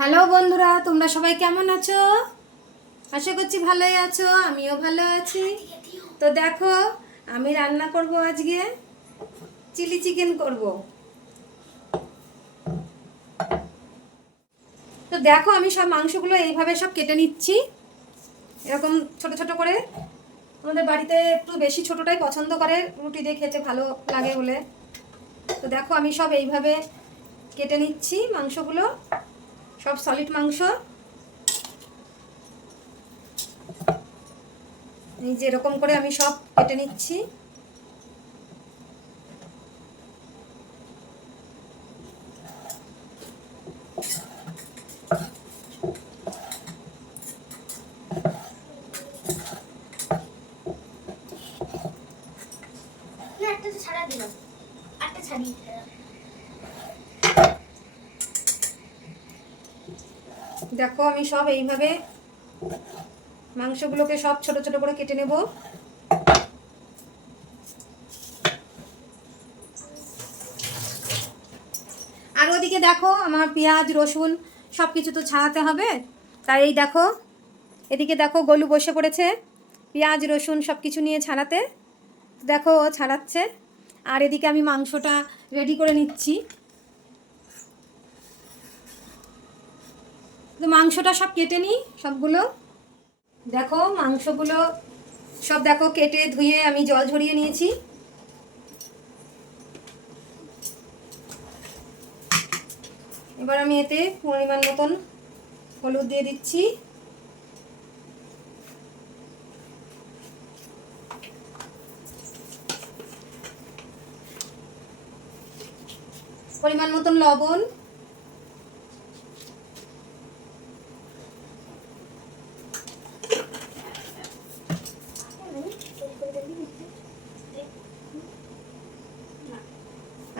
Hello বন্ধুরা, তোমরা সবাই কেমন আছো? আশা করছি ভালোই আছো, আমিও ভালো আছি। তো দেখো, আমি রান্না করব আজকে চিলি চিকেন করব। তো দেখো, আমি সব মাংসগুলো এইভাবে সব কেটে নিচ্ছি, এরকম ছোট ছোট করে। আমাদের বাড়িতে একটু বেশি ছোটটাই পছন্দ করে, রুটি দিয়ে খেতে ভালো লাগে বলে। তো দেখো, আমি সব এইভাবে কেটে নিচ্ছি মাংসগুলো, সব সলিড মাংস। এই যে এরকম করে আমি সব কেটে নিচ্ছি। দেখো, আমি সব এইভাবে মাংসগুলোকে সব ছোট ছোট করে কেটে নেব। আর ওদিকে দেখো, আমার পেঁয়াজ রসুন সব কিছু তো ছাড়াতে হবে। তাই এই দেখো, এদিকে দেখো গলু বসে পড়েছে পেঁয়াজ রসুন সব কিছু নিয়ে ছাড়াতে। দেখো ও ছাড়াচ্ছে, আর এদিকে আমি মাংসটা রেডি করে নিচ্ছি। তো মাংসটা সব কেটে নিই সবগুলো। দেখো মাংসগুলো সব দেখো কেটে ধুয়ে আমি জল ঝরিয়ে নিয়েছি। এবার আমি এতে পরিমাণ মতন হলুদ দিয়ে দিচ্ছি। পরিমাণ মতন লবণ,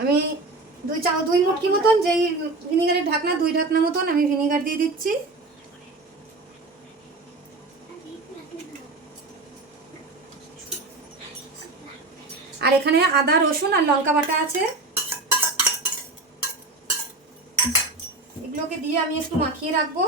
আমি দুই মুটকি মতন, যেই ভিনিগারের ঢাকনা, 2 ঢাকনা মতন আমি ভিনিগার দিয়ে দিচ্ছি। আর এখানে আদা রসুন আর লঙ্কা বাটা আছে, এগুলোকে দিয়ে আমি একটু মাখিয়ে রাখবো।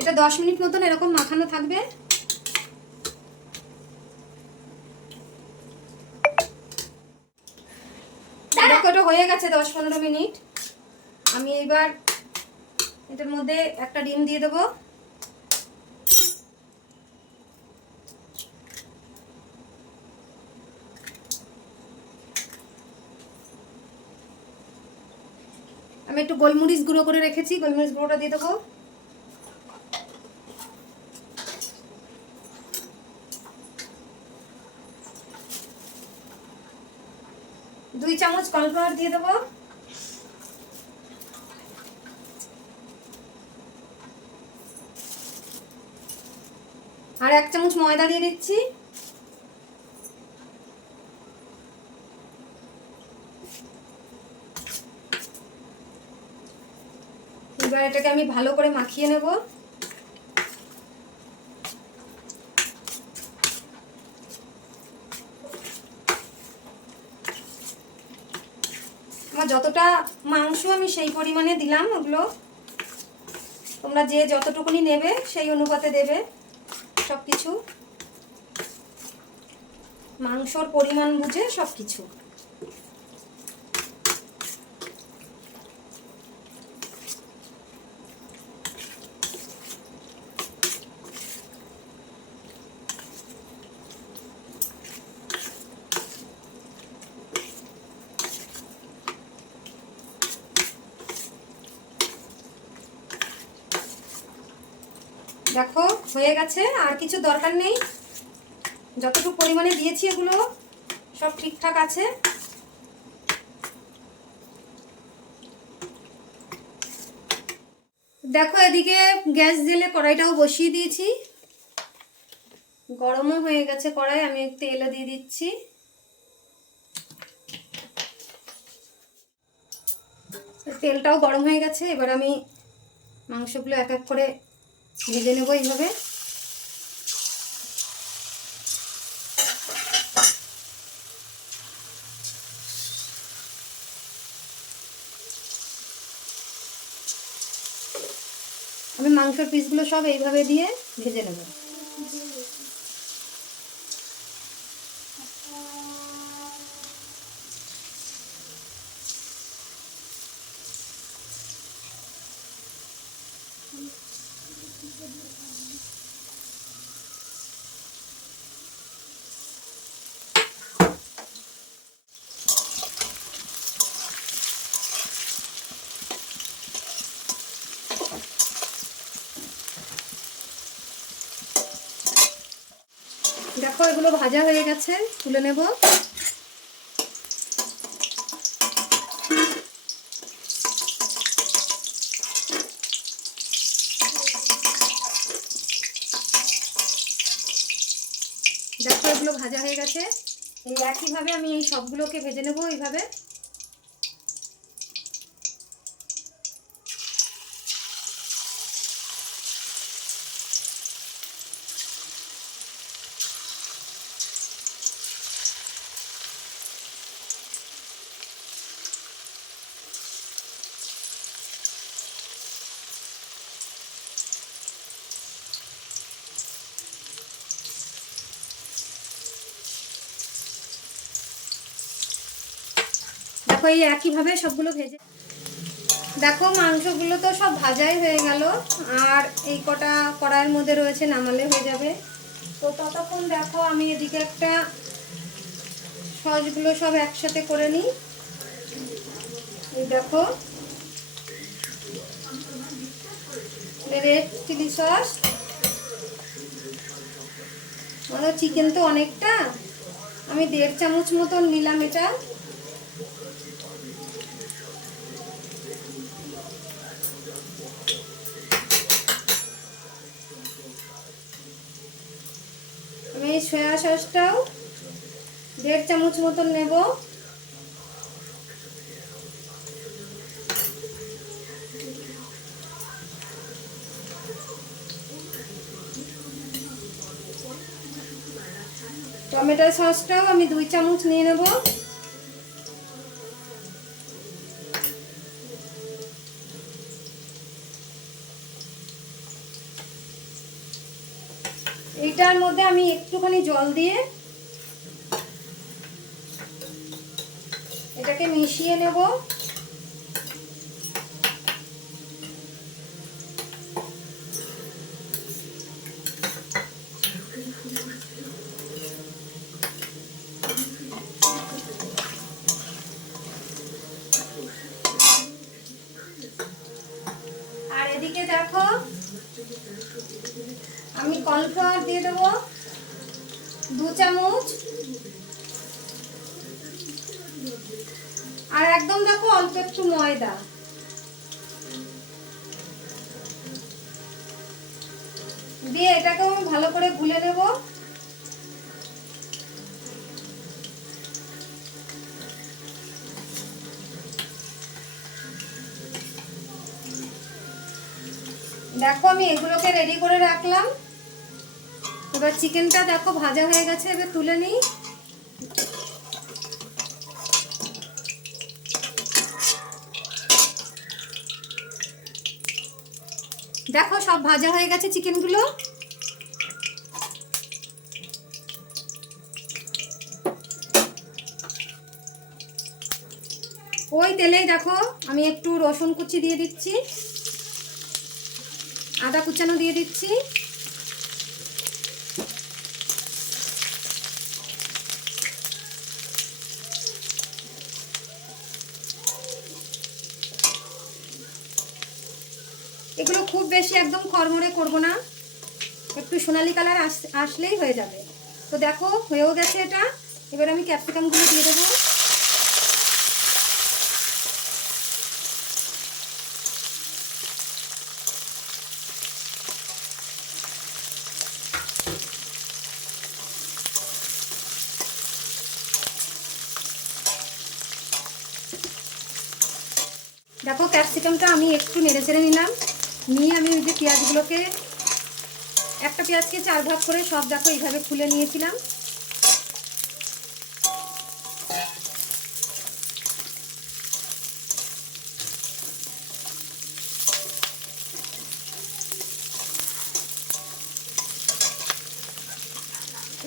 এটা 10 মিনিট মতন এরকম মাখানো থাকবে। দেখো, এটা হয়ে গেছে 10-15 মিনিট। আমি এবার এটার মধ্যে একটা ডিম দিয়ে দেবো। আমি একটু গোলমরিচ গুঁড়ো করে রেখেছি, গোলমরিচ গুঁড়োটা দিয়ে দেবো। দুই চামচ কর্নফ্লাওয়ার দিয়ে দেবো। আর 1 চামচ ময়দা দিয়ে দিচ্ছি। এবার এটাকে আমি ভালো করে মাখিয়ে নেব। আমার যতটা মাংস আমি সেই পরিমাণে দিলাম, ওগুলো তোমরা যে যতটুকুনি নেবে সেই অনুপাতে দেবে সব কিছু, মাংসর পরিমাণ বুঝে সব কিছু। দেখো হয়ে গেছে, আর কিছু দরকার নেই, যতটুকু পরিমাণে দিয়েছি এগুলো সব ঠিকঠাক আছে। দেখো এদিকে গ্যাস জেলে কড়াইটাও বসিয়ে দিয়েছি, গরমও হয়ে গেছে কড়াই। আমি তেলও দিয়ে দিচ্ছি। তেলটাও গরম হয়ে গেছে, এবার আমি মাংসগুলো এক এক করে ভেজে নেবো এইভাবে। আমি মাংসের পিসগুলো সব এইভাবে দিয়ে ভেজে নেব। দেখো এগুলো ভাজা হয়ে গেছে, তুলে নেব। দেখো এগুলো ভাজা হয়ে গেছে, এই একইভাবে আমি এই সবগুলোকে ভেজে নেব এইভাবে। দেখো এই একইভাবে সবগুলো ভেজে। দেখো মাংসগুলো তো সব ভাজাই হয়ে গেল, আর এই কটা কড়াইয়ের মধ্যে রয়েছে, নামালে হয়ে যাবে। তো ততক্ষণ দেখো আমি এদিকে একটা সসগুলো সব একসাথে করে নিই। এই দেখো রেড চিলি সস, আমাদের চিকেন তো অনেকটা, আমি 1.5 চামচ মতন নিলাম এটা। আমি এই সয়া সসটাও 1.5 চামচ মতন নেব। টমেটো সসটাও আমি 2 চামচ নিয়ে নেব। এইটার মধ্যে আমি একটুখানি জল দিয়ে এটাকে মিশিয়ে নেব। আর এদিকে দেখো আমি কর্নফ্লাওয়ার দিয়ে দেবো 2 চামচ, আর একদম দেখো অল্প একটু ময়দা দিয়ে এটাকে আমি ভালো করে গুলে নেব। দেখো আমি এগুলোকে রেডি করে রাখলাম। এবার চিকেনটা দেখো ভাজা হয়ে গেছে, এবার তুলে নিই। দেখো সব ভাজা হয়ে গেছে চিকেনগুলো। ওই তেলেই দেখো আমি একটু রসুন কুচি দিয়ে দিচ্ছি, আদা কুচানো দিয়ে দিচ্ছি, এগুলো খুব বেশি একদম খড়মড়ে করব না, একটু সোনালি কালার আসলেই হয়ে যাবে। তো দেখো হয়েও গেছে এটা। এবার আমি ক্যাপসিকামগুলো দিয়ে দেবো। দেখো ক্যাপসিকামটা আমি একটু নেড়ে চেড়ে নিলাম, নিয়ে আমি ওই যে পেঁয়াজগুলোকে, একটা পেঁয়াজকে 4 ভাগ করে সব দেখো এইভাবে খুলে নিয়েছিলাম।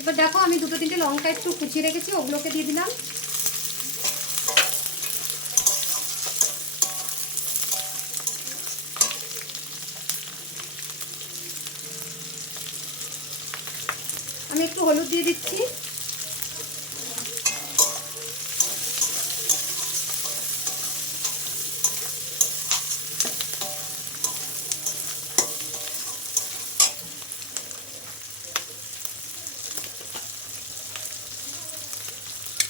এবার দেখো আমি 2-3টে লঙ্কা একটু কুচিয়ে রেখেছি, ওগুলোকে দিয়ে দিলাম। আমি একটু হলুদ দিয়ে দিচ্ছি।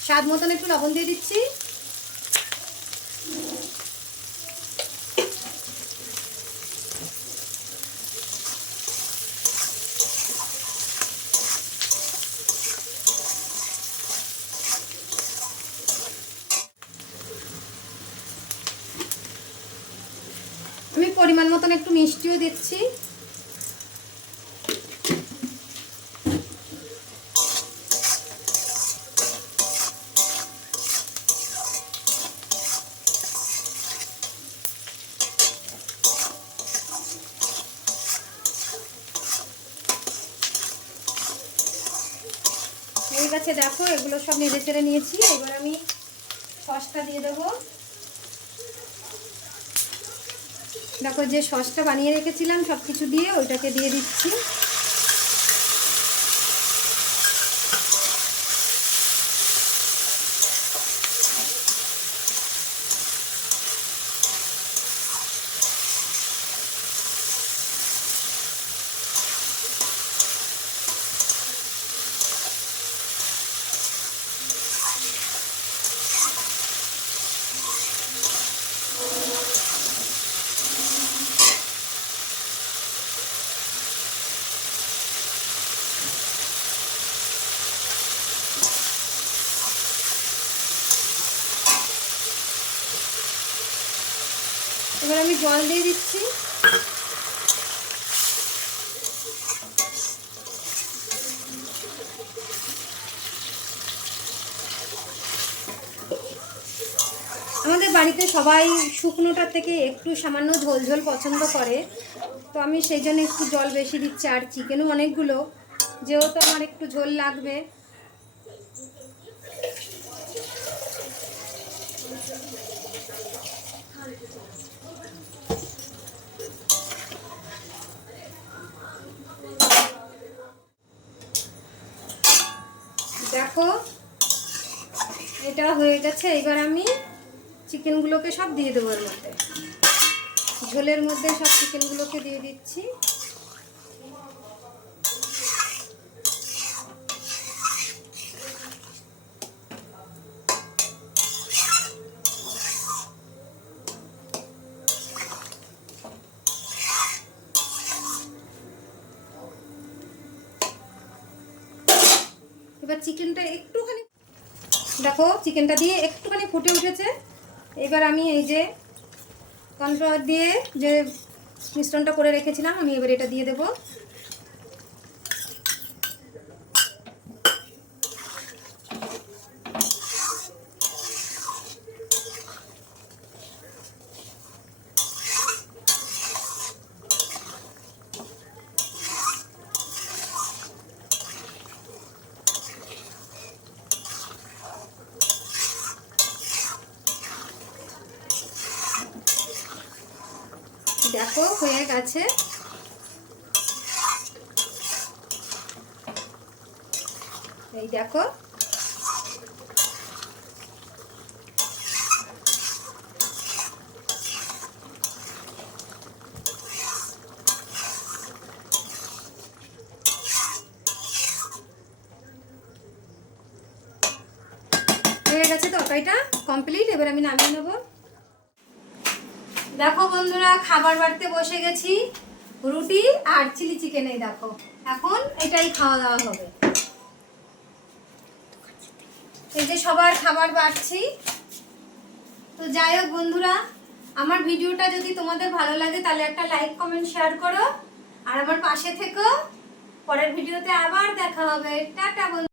স্বাদ মতন একটু লবণ দিয়ে দিচ্ছি। আমি পরিমাণ মতন একটু মিষ্টিও দিচ্ছি। এই গাছে দেখো এগুলো সব নেড়ে চেড়ে নিয়েছি। এবার আমি সসটা দিয়ে দেবো। দেখো যে সসটা বানিয়ে রেখেছিলাম সব কিছু দিয়ে, ওইটাকে দিয়ে দিচ্ছি। এবার আমি জল দিয়ে দিচ্ছি। আমাদের বাড়িতে সবাই শুকনোটার থেকে একটু সামান্য ঝোল ঝোল পছন্দ করে, তো আমি সেই জন্য একটু জল বেশি দিচ্ছি। আর চিকেনও অনেকগুলো, যেহেতু আমার একটু ঝোল লাগবে। দেখো এটা হয়ে গেছে। এবার আমি চিকেনগুলোকে সব দিয়ে দেবো এর মধ্যে, ঝোলের মধ্যে সব চিকেনগুলোকে দিয়ে দিচ্ছি। এবার চিকেনটা একটুখানি, দেখো চিকেনটা দিয়ে একটুখানি ফুটে উঠেছে। এবার আমি এই যে কর্নফ্লাওয়ার দিয়ে যে মিশ্রণটা করে রেখেছিলাম, আমি এবার এটা দিয়ে দেবো। দেখো হয়ে গেছে। এই দেখো হয়ে গেছে, তরকারিটা কমপ্লিট। এবার আমি নামিয়ে নেব। দেখো বন্ধুরা, খাবার বাড়তে বসে গেছি, রুটি আর চিলি চিকেন। এই দেখো এখন এটাই খাওয়া দাওয়া হবে। এই যে সবার খাবার বাড়ছি। তো যাই হোক বন্ধুরা, আমার ভিডিওটা যদি তোমাদের ভালো লাগে তাহলে একটা লাইক কমেন্ট শেয়ার করো আর আমার পাশে থেকো। পরের ভিডিওতে আবার দেখা হবে। টাটা বন্ধু।